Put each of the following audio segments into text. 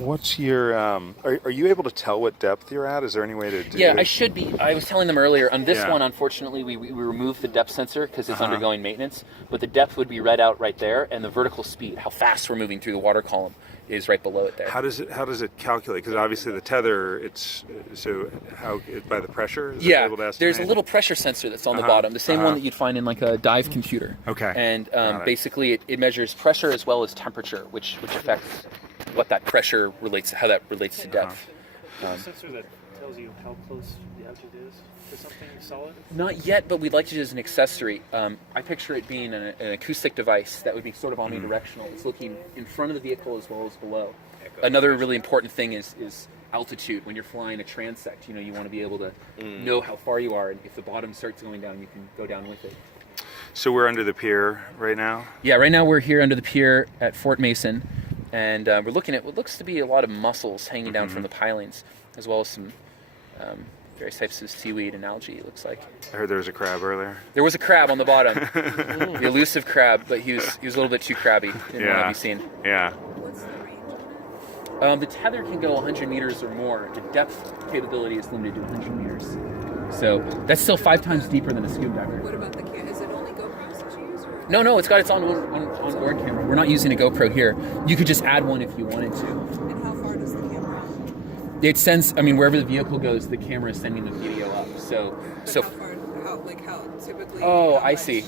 What's your, are you able to tell what depth you're at? Is there any way to do Yeah, I should be. I was telling them earlier, on this Yeah. one, unfortunately, we removed the depth sensor because it's undergoing maintenance, but the depth would be read out right there, and the vertical speed, how fast we're moving through the water column, is right below it there. How does it calculate? Because obviously the tether, it's, so how, by the pressure? Is it able to Yeah, estimate? there's a little pressure sensor that's on the bottom, the same one that you'd find in like a dive computer. Okay. And Got it. basically it measures pressure as well as temperature, which affects what that pressure relates, how that relates to depth. A sensor that tells you how close the object is to something solid? Not yet, but we'd like to do it as an accessory. I picture it being an acoustic device that would be sort of omnidirectional. It's looking in front of the vehicle as well as below. Another really important thing is altitude. When you're flying a transect, you want to be able to know how far you are, and if the bottom starts going down, you can go down with it. So we're under the pier right now? Yeah, right now we're here under the pier at Fort Mason, and we're looking at what looks to be a lot of mussels hanging down from the pilings, as well as some various types of seaweed and algae, it looks like. I heard there was a crab earlier. There was a crab on the bottom, the elusive crab, but he was a little bit too crabby. Didn't want to be seen. Yeah. What's the range? The tether can go 100 meters or more. The depth capability is limited to 100 meters. So that's still 5 times deeper than a scuba diver. What about the camera? Is it only GoPros that you use? Or? No, it's got its on-board camera. We're not using a GoPro here. You could just add one if you wanted to. And how far does the camera? It sends, wherever the vehicle goes, the camera is sending the video up. So How far? How typically? Oh, how I much? see.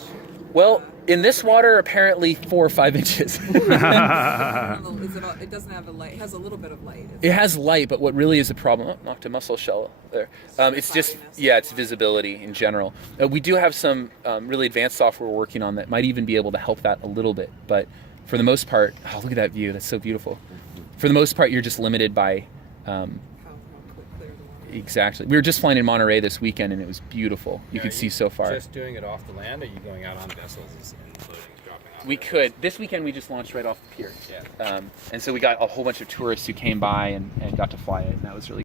Well, in this water, apparently 4 or 5 inches. It doesn't have a light. It has a little bit of light. It has light, but what really is a problem, knocked a mussel shell there. It's just, it's visibility in general. We do have some really advanced software we're working on that might even be able to help that a little bit. But for the most part, oh, look at that view. That's so beautiful. For the most part, you're just limited by... How clear the water? Exactly. We were just flying in Monterey this weekend, and it was beautiful. You could see so far. Just doing it off the land, or are you going out on vessels and floating, dropping off? We could. This weekend we just launched right off the pier. Yeah. And so we got a whole bunch of tourists who came by and got to fly it, and that was really